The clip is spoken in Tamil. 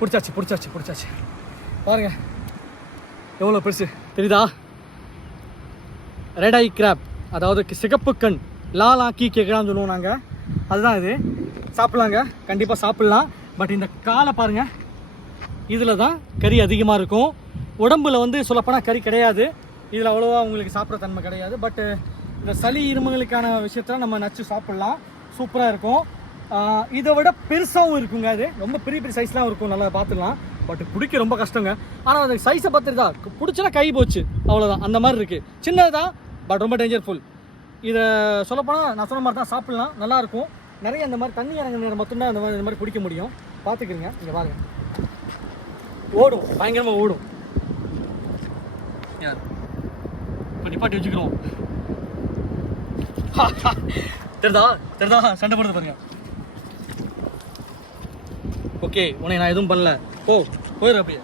பிடிச்சாச்சு பாருங்க எவ்வளோ பெருசு தெரியுதா? ரெட் ஐ கிராப், அதாவது சிகப்பு கண், லாலாக்கி கேட்கலான்னு சொல்லுவோம் நாங்கள். அதுதான் இது. சாப்பிட்லாங்க, கண்டிப்பாக சாப்பிட்லாம். பட் இந்த காலை பாருங்கள், இதில் தான் கறி அதிகமாக இருக்கும். உடம்புல வந்து சொல்லப்போனால் கறி கிடையாது. இதில் அவ்வளோவா உங்களுக்கு சாப்பிட்ற தன்மை கிடையாது. பட்டு இந்த சளி இருமலுக்கான விஷயத்தில் நம்ம நச்சு சாப்பிட்லாம், சூப்பராக இருக்கும். இதை விட பெருசாகவும் இருக்குங்க. அது ரொம்ப பெரிய பெரிய சைஸ்லாம் இருக்கும், நல்லா பார்த்துக்கலாம். பட் பிடிக்க ரொம்ப கஷ்டங்க. ஆனால் அந்த சைஸை பார்த்துருதா, பிடிச்சனா கை போச்சு அவ்வளோதான், அந்த மாதிரி இருக்குது. சின்னதான் பட் ரொம்ப டேஞ்சர்ஃபுல். இதை சொல்லப்போனால் நான் சொன்ன மாதிரி தான் சாப்பிட்லாம், நல்லாயிருக்கும். நிறைய இந்த மாதிரி தண்ணி இறங்க நேரம் மட்டும்தான் இந்த மாதிரி பிடிக்க முடியும். பார்த்துக்கிறங்க, இங்கே பாருங்க, ஓடும், பயங்கரமாக ஓடும். இப்போ நிப்பாட்டி வச்சுக்கிறோம். தெரிதா சண்டை போடுறது பாருங்க. ஓகே, உன்னை நான் எதுவும் பண்ணல, போயிரு அப்படியே.